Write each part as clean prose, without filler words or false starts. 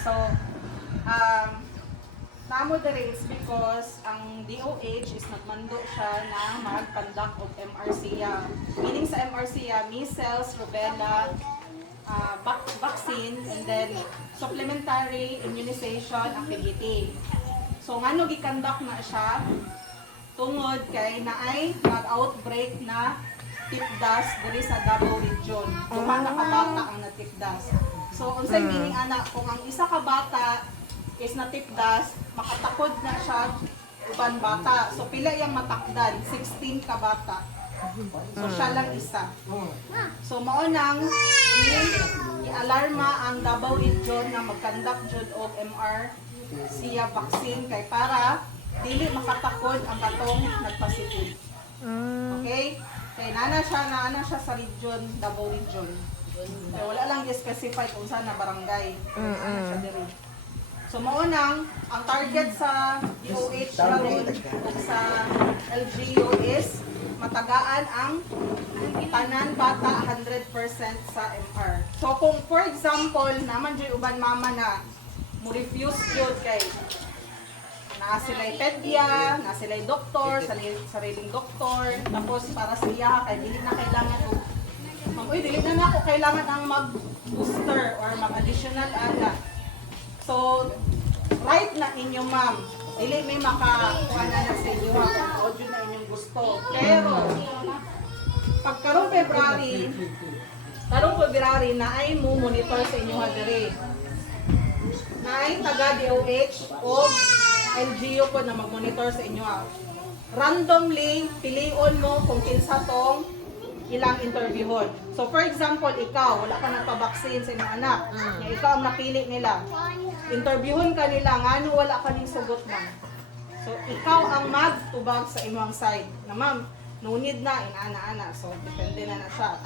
So, na-moderate because ang DOH is nagmando siya ng mag-conduct of MRCA. Meaning sa MRCA, measles, rubella, vaccine, and then supplementary immunization activity. So, ngano gi-conduct na siya tungod kay naay mag-outbreak na tipdas diri sa Davao Region. Duha na ka bata ang natipdas. So, unsay meaning anak kung ang isa ka bata is natipdas, makatakod na siya uban bata. So, pila yung matakdan? 16 ka bata. So, siya lang isa. So, maunang i-alarma ang Davao Region na mag-conduct jud og MRCA vaccine kay para dili makatakod ang katong nagpositive. Okay? Kay nana siya sa region, Davao Region. Kaya wala lang i-specify kung saan na barangay. Ano siya diri. So maunang, ang target sa DOH ron o sa LGU is matagaan ang tanan bata 100% sa MR. So kung for example, naman dyan uban mama na mo-refuse yun kay na sila'y pedya, na sila'y doktor, sariling doktor, tapos para sa iya kay dili na kailangan dili na ako kailangan ang mag-booster or mag-additional ana. So, right na inyo ma'am. Dili may makakuha na sa inyo ha, kung audio na inyong gusto. Pero, pag karong February na ay mo monitor sa inyo ha diri. Na ay taga DOH o LGU po na mag-monitor sa inyo ha. Randomly, pilion mo kung kinsa tong ilang interviewon. So for example, ikaw, wala ka nagpa-vaccine sa inyong anak. Ikaw ang napili nila. Interviewon ka nila, ngano wala ka ning sugot man. So ikaw ang magtubag sa imong side. Na ma'am, no need na, ina-ana-ana. So depende na siya.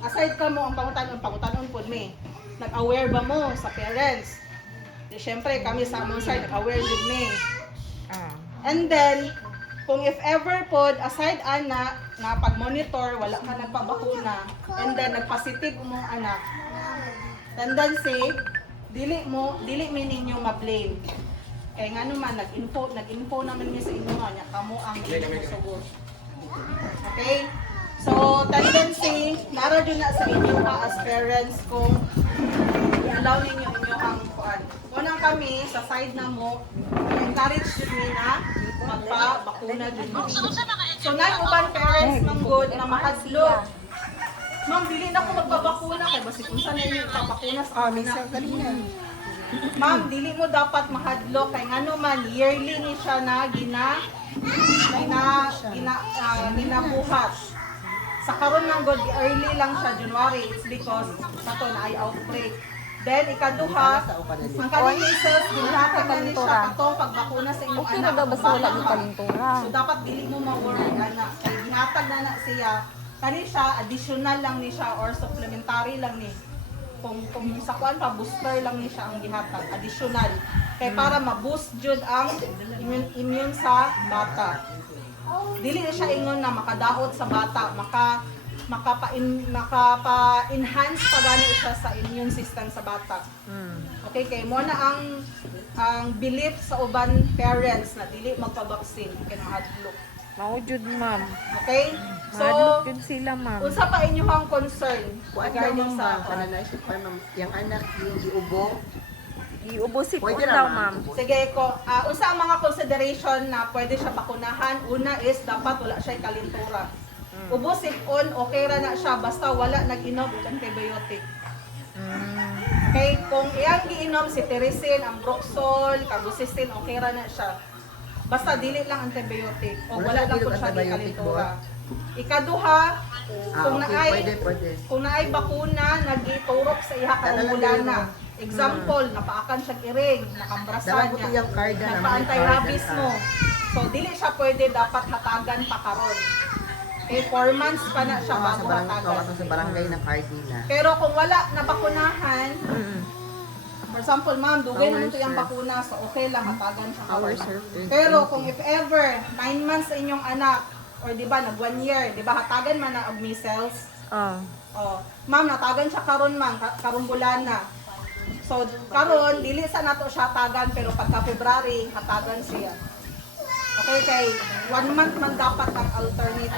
Aside ka mo ang pangutanon po me. Nag-aware ba mo sa parents? Di syempre kami sa among side, nag-aware din me. And then, kung if ever pod, aside ana, na pag-monitor, wala ka nagpabakuna, and then nagpositive mo anak, tendency, dili ninyo ma-blame. Kaya nga naman, nag-info naman niya sa inyo nga, kamo ang inyong sugot. Okay? So, tendency, naradyo na sa inyo ka as parents kung i-allow ninyo ang kuan. Unang kami, sa side na mo, encourage nyo na magpa-bakuna din mo. So, uban parents manggod na makadlo. Ma'am, dili na ko magpabakuna kay basi kung saan na yung ipapakuna sa kanina. Ma'am, dili mo dapat mahadlo kay ngano man yearly ni siya na ginabuhat. Sa karon ng god early lang siya January, it's because sato na ay outbreak. Then ikaduha, ang kaning measles ginahatag na ni siya katong pagbakuna sa inyong Okay anak. na daw ba wala ni kalintura? So dapat dili mo ma-worry anak. Kay gihatag na siya. Kani siya additional lang ni siya or supplementary lang ni. Kung sa kuan pa booster lang ni siya ang gihatag, additional. Kay para ma-boost jud ang immune sa bata. Dili na siya ingon na makadaot sa bata, makapa-enhance pa gani siya sa immune system sa bata. Okay, kay mo na ang belief sa uban parents na dili magpa-vaccine kay mahadlok. Maujud ma'am. Okay? So, Mahadlok yun sila ma'am. unsa pa inyo ang concern regarding sa yung anak yung giubo. Iubo si Pwede daw na, ma'am. sige ko, unsa ang mga consideration na pwede siya bakunahan? Una is dapat wala siya kalintura. Ubo sipon, okay ra na siya basta wala nag-inom og antibiotic. Okay, kung iyang giinom si Tericin, Ambroxol, Carbocysteine, okay ra na siya. Basta dili lang antibiotic o wala lang pud siya kalintura. Ikaduha, kung naay bakuna nagiturok sa iha karong na. Example, napaakan siya iring, nakambrasan niya, nagpa-anti-rabies mo. So, dili siya pwede dapat hatagan pa karon. Eh, 4 months pa na siya bago hatagan. Sa barangay ng card nila. Pero kung wala na bakunahan, for example, ma'am, dugay naman ito yung bakuna, so okay lang, hatagan siya karon. Pero kung if ever, 9 months sa inyong anak, or di ba, nag 1 year, di ba, hatagan man na og measles, ma'am, natagan siya karon man, karong bulan na. So karon dili sa nato siya hatagan pero pagka February hatagan siya. Okay, kay 1 month man dapat ang alternate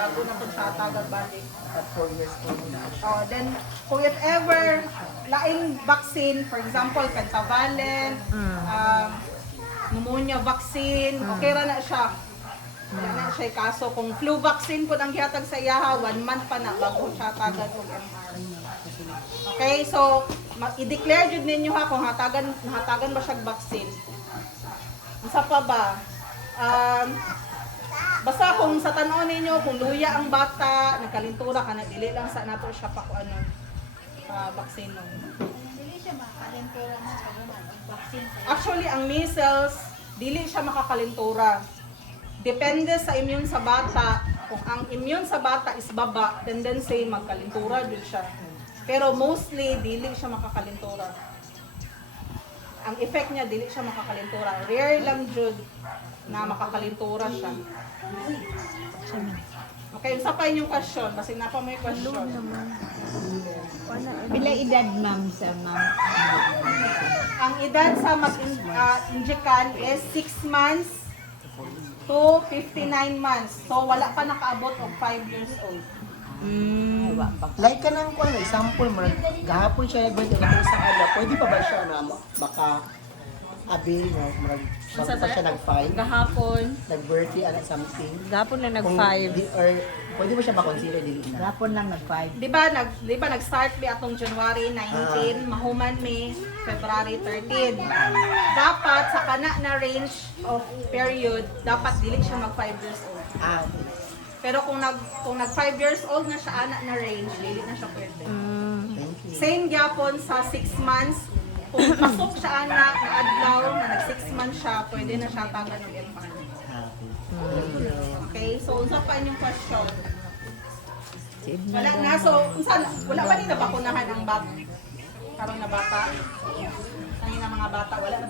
bago na po siya hatagan balik. At 4 years old na. Oh, then kung if ever laing vaccine, for example, pentavalent, pneumonia vaccine, okay ra na siya. Wala na siya kaso. Kung flu vaccine po ang gihatag sa iyaha, 1 month pa na bago siya hatagan og MR. Okay, so i-declare jud ninyo ha kung hatagan ba siya vaccine. Isa pa ba? Basta kung sa tanon ninyo, kung luya ang bata, nagkalintura ka na, dili lang sa nato siya pa kung ano, vaccine. Dili siya makalentura na sa naman ang vaccine. Actually, ang measles, dili siya makakalintura. Depende sa immune sa bata. Kung ang immune sa bata is baba, tendency magkalintura jud siya. Pero mostly, dili siya makakalintura. Ang effect niya, dili siya makakalintura. Rare lang jud na makakalintura siya. Okay, isa pa yung question. Kasi na pa may question. Pila edad ma'am sa ma'am? Ang edad sa mag-injekan is 6 months to 59 months. So, wala pa nakaabot of 5 years old. Like ka nang kung ano, example mo, gahapon siya nag-birthday na isang ala, pwede pa ba siya na baka abi, no? Bago pa siya nag-5, Gahapon. nag-birthday, ano, something. Gahapon na Kung nag-5. Or pwede ba siya ba-consider dili na? Gapon lang nag-5. Di ba nag-start bi atong January 19, mahuman May, February 13. Dapat sa kana na range of period, dapat dili siya mag 5 years old. Okay. Pero kung nag 5 years old na siya anak na range, dili na siya pwede. Thank you. Same gyapon sa 6 months. Kung pasok siya anak na adlaw na nag 6 months siya, pwede na siya tagan ng MR. Okay. Okay, so unsa pa inyong question? Wala na, so wala pa din nabakunahan ang bag karon na bata. Ang mga bata wala na